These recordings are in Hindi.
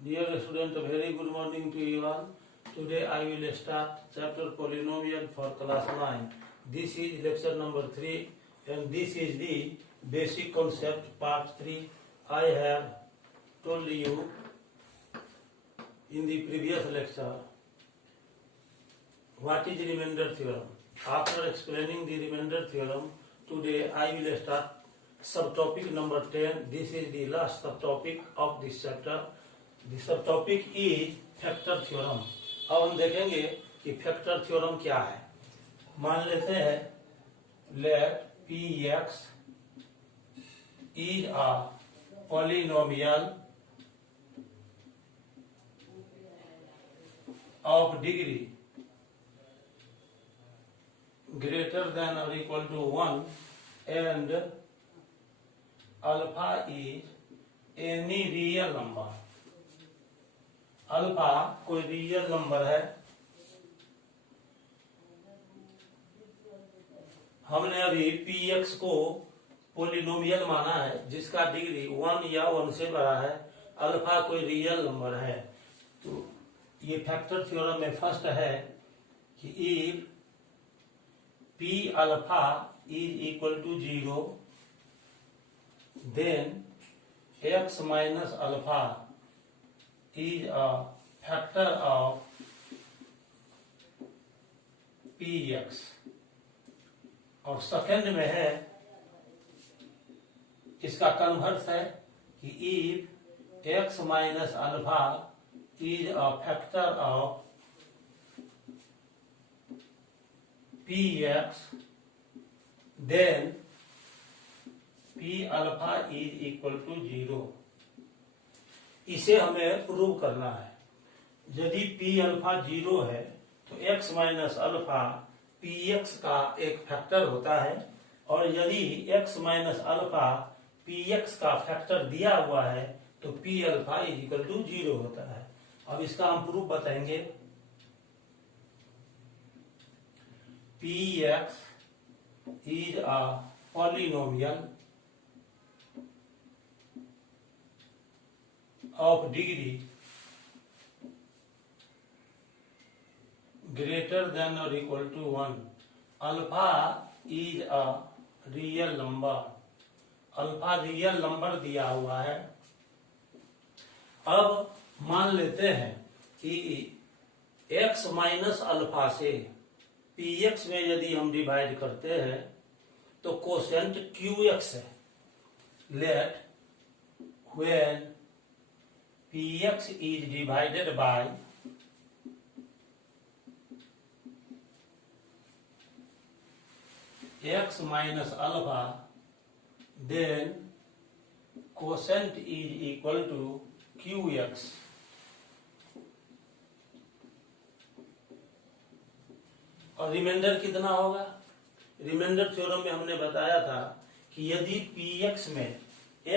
Dear student, a very good morning to you all. Today I will start chapter polynomial for class 9. This is lecture number 3 and this is the basic concept part 3. I have told you in the previous lecture what is remainder theorem. After explaining the remainder theorem, today I will start subtopic number 10. This is the last subtopic of this chapter. The subtopic is factor theorem. अब हम देखेंगे कि फैक्टर थ्योरम क्या है. मान लेते हैं let P x is a polynomial of degree greater than or equal to 1 and alpha is any real number. Alpha कोई रियल नंबर है. हमने अभी पी एक्स को पोलिनोमियल माना है जिसका डिग्री 1 या 1 से बड़ा है. अल्फा कोई रियल नंबर है. तो ये फैक्टर थ्योरम में फर्स्ट है कि if P alpha is equal to 0 then x minus alpha is a factor of px. और सेकंड में है इसका कन्वर्स है कि if x minus alpha is a factor of px then p alpha is equal to 0. इसे हमें प्रूव करना है. यदि p अल्फा 0 है तो x माइनस अल्फा px का एक फैक्टर होता है और यदि x माइनस अल्फा px का फैक्टर दिया हुआ है तो p alpha is equal to 0 होता है. अब इसका हम प्रूफ बताएंगे. px is a polynomial of degree greater than or equal to 1. Alpha is a real number. Alpha real number दिया हुआ है. अब मान लेते हैं कि x माइनस अल्फा से px में यदि हम डिवाइड करते हैं तो कोसेंट qx है. Let when px is divided by x minus alpha, then quotient is equal to qx. और रिमाइंडर कितना होगा? रिमाइंडर थ्योरम में हमने बताया था कि यदि px में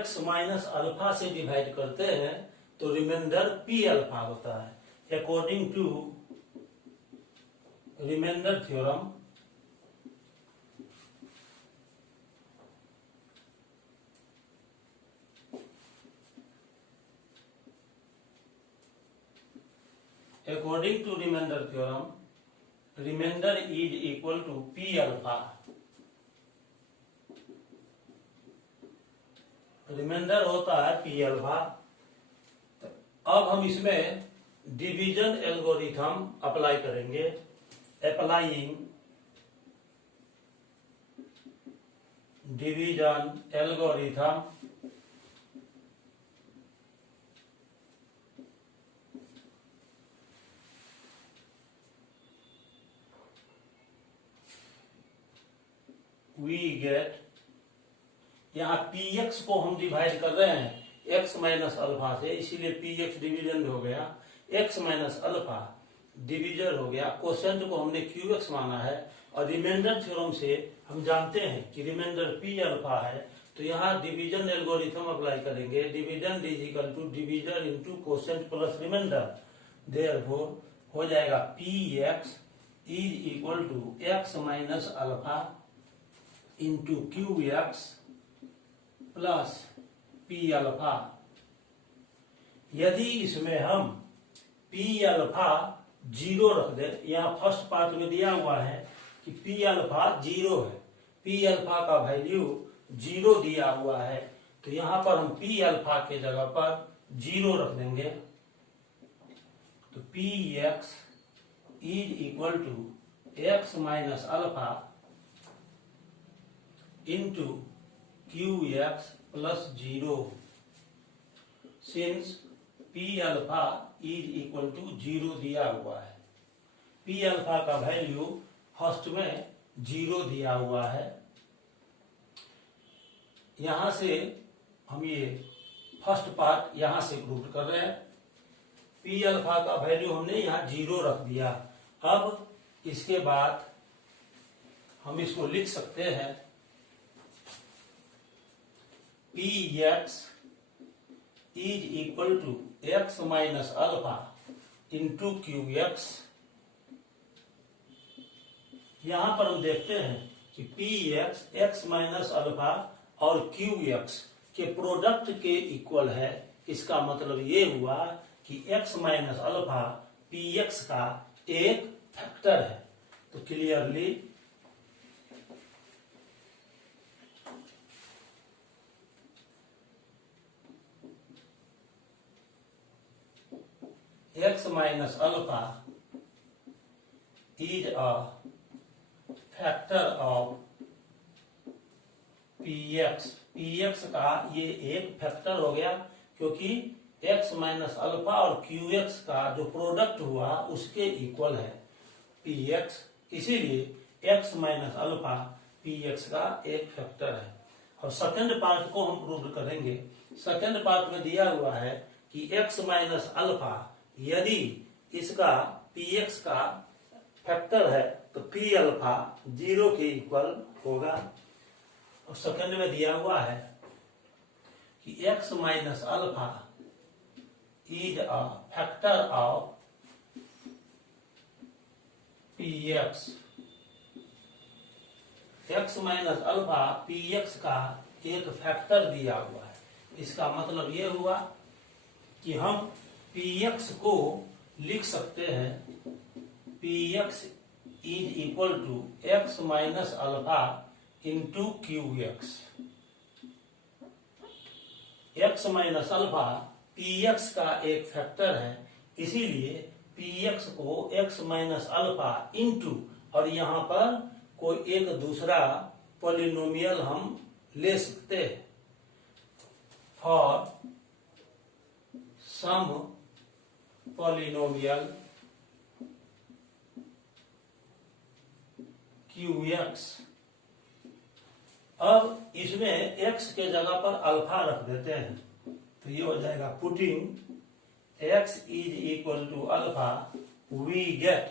x माइनस अल्फा से डिवाइड करते हैं तो रिमाइंडर पी अल्फा होता है. According to remainder theorem remainder is equal to p alpha. Remainder होता है पी अल्फा. अब हम इसमें डिवीजन एल्गोरिथम अप्लाई करेंगे. Applying division algorithm we get. यहाँ px को हम डिवाइड कर रहे हैं x माइनस अल्फा से, इसीलिए px डिवीजन हो गया. x माइनस अल्फा डिवीजन हो गया. कोसेंट को हमने qx माना है और रिमाइंडर थ्योरम से हम जानते हैं कि रिमाइंडर p अल्फा है. तो यहाँ डिवीजन एल्गोरिथम अप्लाई करेंगे. Dividend is equal to division into quotient plus remainder. Therefore हो जाएगा px is equal to x minus alpha into qx plus p alpha. यदि इसमें हम पी अल्फा 0 रख दे, यहाँ फर्स्ट पार्ट में दिया हुआ है कि पी अल्फा 0 है, पी अल्फा का वैल्यू 0 दिया हुआ है, तो यहाँ पर हम पी अल्फा के जगह पर 0 रख देंगे। तो p x is equal to x minus alpha into q x plus 0, since p alpha is equal to 0 दिया हुआ है। पी अल्फा का वैल्यू फर्स्ट में 0 दिया हुआ है। यहां से हम ये फर्स्ट पार्ट यहां से प्रूव कर रहे हैं। पी अल्फा का वैल्यू हमने यहां 0 रख दिया। अब इसके बाद हम इसको लिख सकते हैं p x is equal to x minus alpha into q x. यहां पर हम देखते हैं कि p x x minus alpha और क्यू एक्स के प्रोडक्ट के इक्वल है। इसका मतलब ये हुआ कि x minus alpha p x का एक फैक्टर है। तो clearly x minus alpha is a factor of p x का ये एक फैक्टर हो गया, क्योंकि x माइनस अल्फा और क्यू एक्स का जो प्रोडक्ट हुआ उसके इक्वल है पी एक्स, इसीलिए x minus alpha p x का एक फैक्टर है। और सेकंड पार्ट को हम प्रूव करेंगे। सेकंड पार्ट में दिया हुआ है कि x माइनस अल्फा यदि इसका पी एक्स का फैक्टर है तो पी अल्फा 0 के इक्वल होगा। और सेकंड में दिया हुआ है कि x minus alpha is a factor of p x. X minus alpha p x का एक फैक्टर दिया हुआ है। इसका मतलब ये हुआ कि हम पी एक्स को लिख सकते हैं p x is equal to x minus alpha into q x. X minus alpha p x का एक फैक्टर है, इसीलिए पी एक्स को एक्स माइनस अल्फा इंटू और यहां पर कोई एक दूसरा पॉलिनोमियल हम ले सकते हैं for some polynomial q x. अब इसमें x के जगह पर अल्फा रख देते हैं, तो ये हो जाएगा putting x is equal to alpha, we get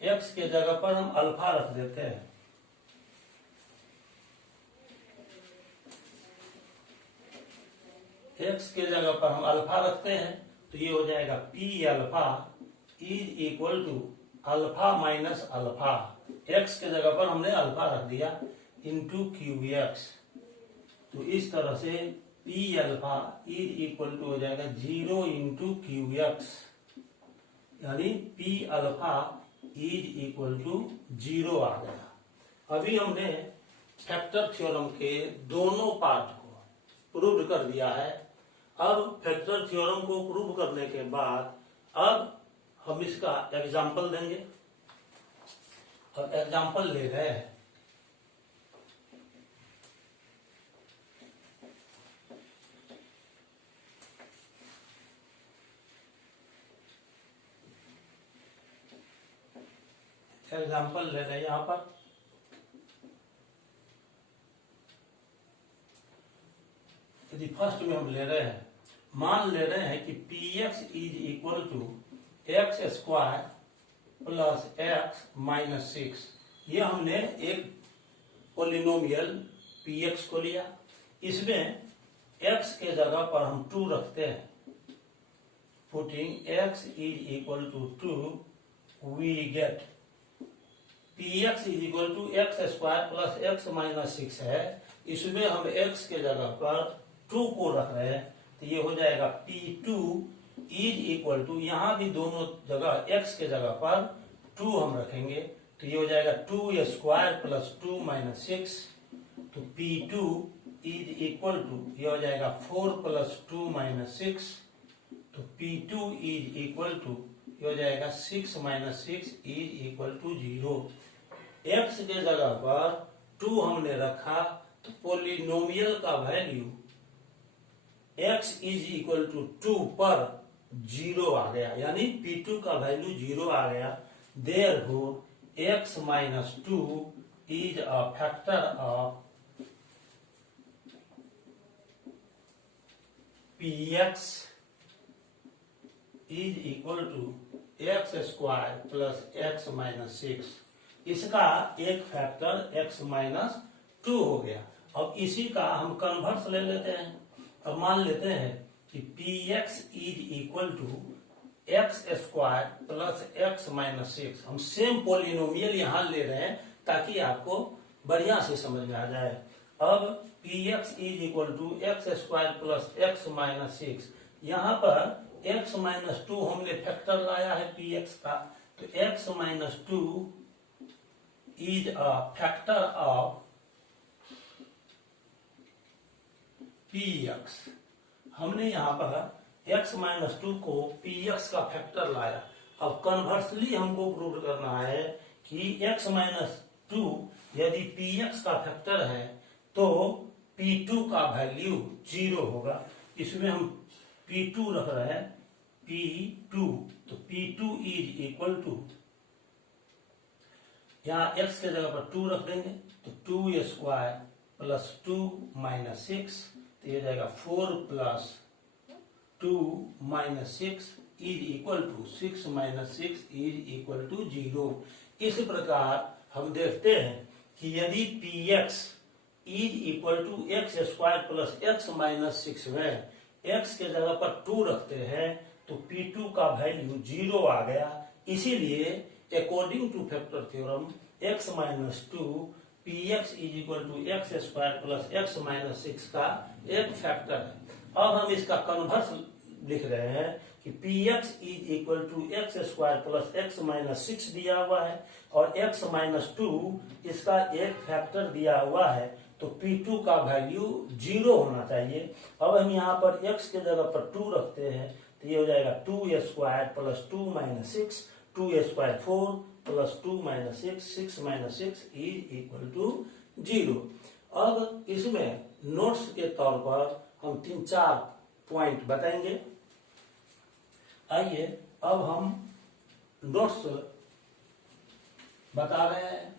x के जगह पर हम अल्फा रख देते हैं। x के जगह पर हम अल्फा रखते हैं तो ये हो जाएगा p alpha is equal to alpha minus alpha. x के जगह पर हमने अल्फा रख दिया इंटू क्यू एक्स। तो इस तरह से p alpha is equal to हो जाएगा 0 इंटू क्यू एक्स, यानी p alpha is equal to 0 आ गया। अभी हमने फैक्टर थ्योरम के दोनों पार्ट को प्रूव कर दिया है। अब फैक्टर थ्योरम को प्रूव करने के बाद अब हम इसका एग्जाम्पल देंगे और एग्जाम्पल ले रहे हैं। एग्जाम्पल ले रहे हैं यहां पर। यदि फर्स्ट में हम ले रहे हैं, मान ले रहे हैं कि p x is equal to x square plus x minus 6। ये हमने एक पॉलिनोमियल पी एक्स को लिया, इसमें एक्स के जगह पर हम 2 रखते हैं। Putting x is equal to 2 we get p x is equal to x square plus x minus 6 है। इसमें हम एक्स के जगह पर 2 को रख रहे हैं, तो तो ये हो जाएगा P2 इज इक्वल टू, यहां भी दोनों जगह x के जगह पर 2 हम रखेंगे, तो ये हो जाएगा 2 स्क्वायर प्लस 2 माइनस 6, तो P2 इज इक्वल टू, ये हो जाएगा 4 प्लस 2 माइनस 6, तो P2 इज इक्वल टू, ये हो जाएगा 6 minus 6 is equal to 0। x के जगह पर 2 हमने रखा, तो पोलिनोमियल का value x is equal to 2 पर 0 आ गया, यानी P2 का वैल्यू 0 आ गया। Therefore x minus 2 is a factor of Px is equal to x square plus x minus 6, इसका एक फैक्टर x माइनस 2 हो गया। अब इसी का हम कन्वर्स ले लेते हैं। अब मान लेते हैं कि Px is equal to x square plus x minus 6। हम सेम पोलिनोमियल यहां ले रहे हैं ताकि आपको बढ़िया से समझ में आ जाए। अब Px is equal to x square plus x minus 6, यहाँ पर x माइनस 2 हमने फैक्टर लाया है Px का, तो x minus 2 is a factor of Px। हमने यहाँ पर x माइनस 2 को Px का फैक्टर लाया। अब कन्वर्सली हमको प्रूव करना है कि x माइनस 2 यदि Px का फैक्टर है तो P2 का वैल्यू 0 होगा। इसमें हम P2 रख रहे हैं, P2, तो P2 इज इक्वल टू, यहाँ x के जगह पर 2 रख देंगे, तो 2 स्क्वायर प्लस 2 माइनस 6, तो ये जाएगा 4 plus 2 minus 6 is equal to 6 minus 6 is equal to 0। इस प्रकार हम देखते हैं कि यदि Px is equal to x square plus x minus 6 में x के जगह पर 2 रखते हैं तो P2 का वैल्यू 0 आ गया। इसीलिए according to factor theorem x minus 2 Px is equal to x square plus x minus 6 का एक फैक्टर है। अब हम इसका कन्वर्स लिख रहे हैं कि Px is equal to x square plus x minus 6 दिया हुआ है और x माइनस 2 इसका एक फैक्टर दिया हुआ है, तो P2 का वैल्यू 0 होना चाहिए। अब हम यहाँ पर x के जगह पर 2 रखते हैं, तो ये हो जाएगा 2 square plus 2 minus 6, 2 square 4 plus 2 minus 6, 6 minus 6 is equal to 0। अब इसमें नोट्स के तौर पर हम 3-4 पॉइंट बताएंगे। आइए अब हम नोट्स बता रहे हैं।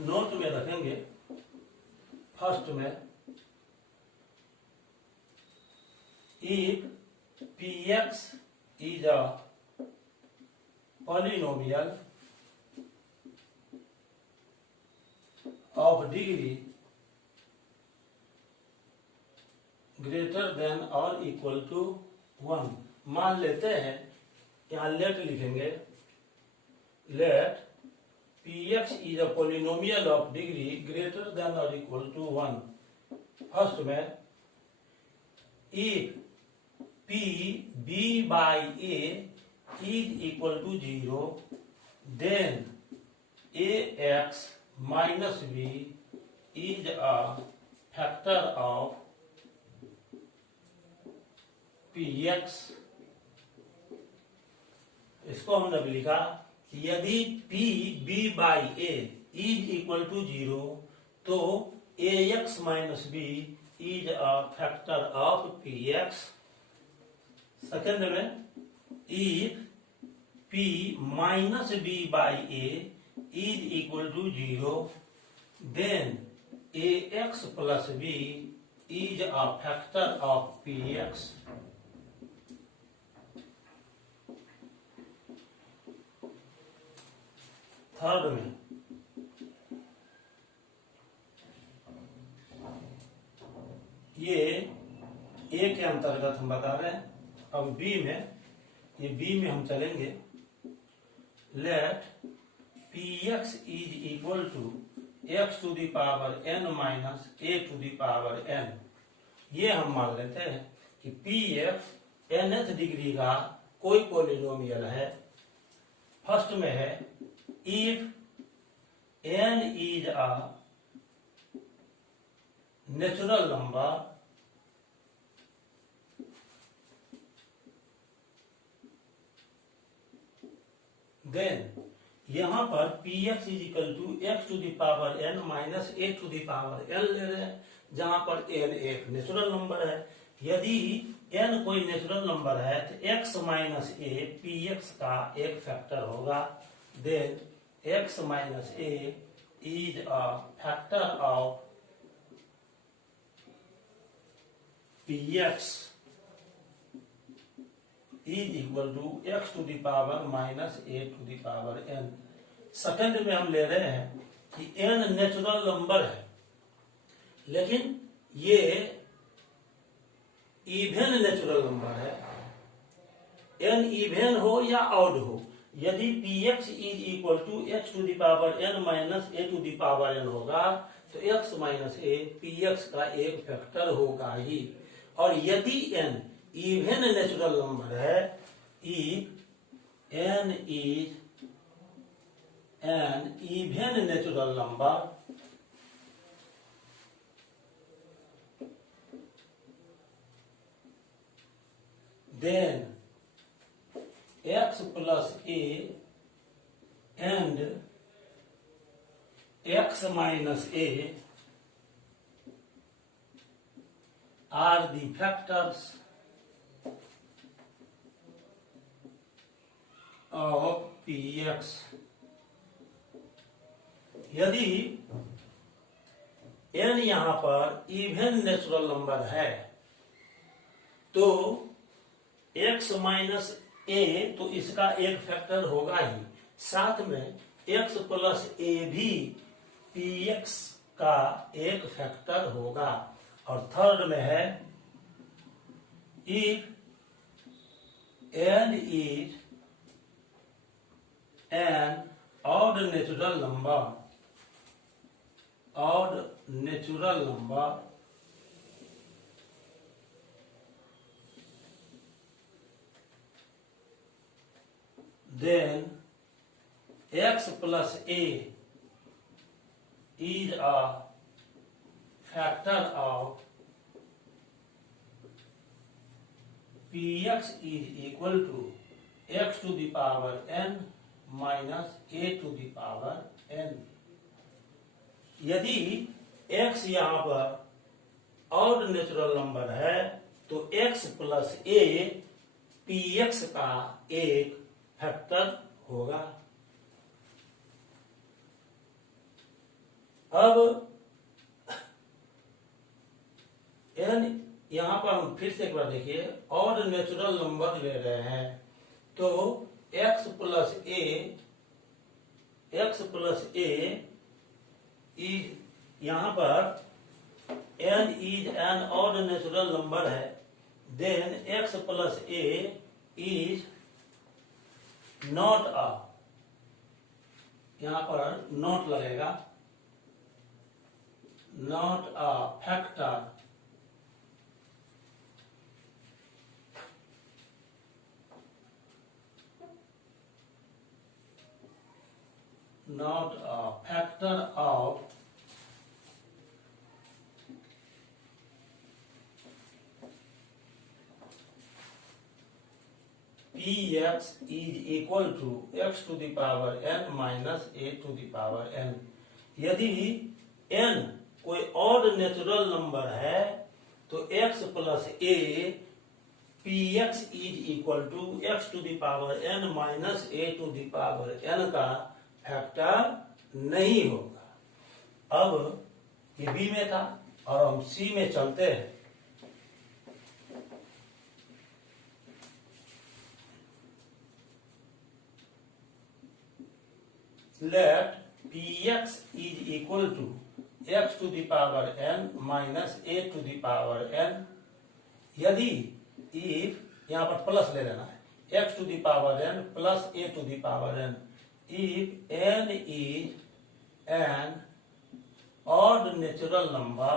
नोट में रखेंगे फर्स्ट में, if Px is a polynomial of degree greater than or equal to 1। मान लेते हैं, यहाँ लेट लिखेंगे, late Px is a polynomial of degree greater than or equal to 1। First में, if P b by a is equal to 0, then ax minus b is a factor of Px। इसको हमने भी लिखा कि यदि P b by a is equal to 0 तो ax minus b is a factor of Px। Second में, if P minus b by a is equal to 0 then ax plus b is a factor of Px। Third में, ये ए के अंतर्गत हम बता रहे हैं। अब बी में, ये बी में हम चलेंगे let P x is equal to x to the power n minus a to the power n. ये हम मान लेते हैं कि पी एक्स nth डिग्री का कोई पॉलिनोमियल है। फर्स्ट में है if n is a natural number then यहां पर p x is equal to x to the power n minus a to the power n ले रहे हैं, जहां पर एन एक नेचुरल नंबर है। यदि एन कोई नेचुरल नंबर है तो x minus a p x का एक फैक्टर होगा। Then x minus a is a factor of p x is equal to x to the power minus a to the power n. Second में हम ले रहे हैं कि एन नेचुरल नंबर है, लेकिन ये इवन नेचुरल नंबर है। एन इवन हो या ऑड हो, यदि p x is equal to x to the power n minus a to the power n होगा तो x minus a p x का एक फैक्टर होगा ही। और यदि एन इवन नेचुरल नंबर है, if n is n even natural number then x plus a and x minus a are the factors of px। यदि n यहां पर इवन नेचुरल नंबर है तो x माइनस ए तो इसका एक फैक्टर होगा ही, साथ में x प्लस ए भी पी एक्स का एक फैक्टर होगा। और थर्ड में है if n is an odd natural number then x plus a is a factor of px is equal to x to the power n minus a to the power n। यदि x यहाँ पर ऑड नेचुरल नंबर है तो x प्लस a px का एक फैक्टर होगा। अब n यहां पर हम फिर से एक बार देखिए, ऑड नेचुरल नंबर ले रहे हैं तो x प्लस ए यहां पर n is an odd natural number है, then x plus a is not a, यहां पर नॉट लगेगा, not a factor of px is equal to x to the power n minus a to the power n। यदि n कोई ऑड नेचुरल नंबर है तो x plus a px is equal to x to the power n minus a to the power n का फैक्टर नहीं होगा। अब ये b में था और हम c में चलते हैं। let px is equal to x to the power n minus a to the power n। यदि if यहां पर प्लस ले लेना है x to the power n plus a to the power n, if n is an odd natural number,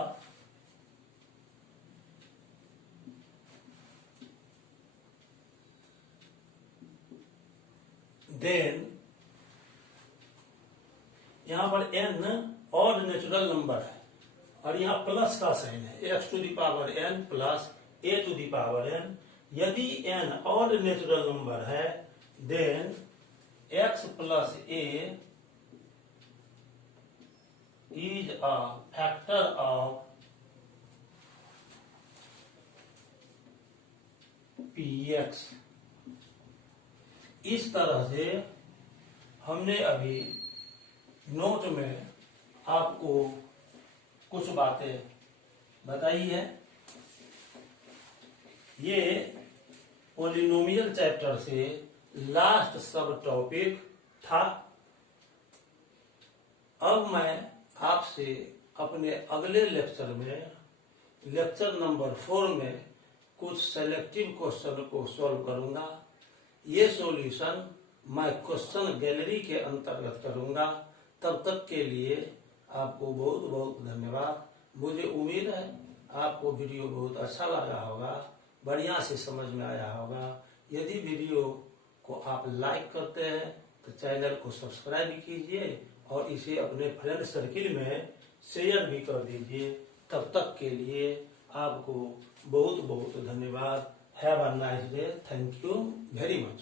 then यहां पर n ऑड नेचुरल नंबर है और यहाँ प्लस का साइन है, x to the power n plus a to the power n। यदि n ऑड नेचुरल नंबर है then x plus a is a factor of px। इस तरह से हमने अभी नोट में आपको कुछ बातें बताई है। ये पॉलिनोमियल चैप्टर से लास्ट सब टॉपिक था। अब मैं आपसे अपने अगले लेक्चर में, लेक्चर नंबर 4 में कुछ सेलेक्टिव क्वेश्चन को सॉल्व करूंगा। ये सॉल्यूशन मैं क्वेश्चन गैलरी के अंतर्गत करूंगा। तब तक के लिए आपको बहुत बहुत धन्यवाद। मुझे उम्मीद है आपको वीडियो बहुत अच्छा लगा होगा, बढ़िया से समझ में आया होगा। यदि वीडियो को आप लाइक करते हैं तो चैनल को सब्सक्राइब कीजिए और इसे अपने फ्रेंड सर्किल में शेयर भी कर दीजिए। तब तक के लिए आपको बहुत बहुत धन्यवाद। Have a nice day. Thank you very much.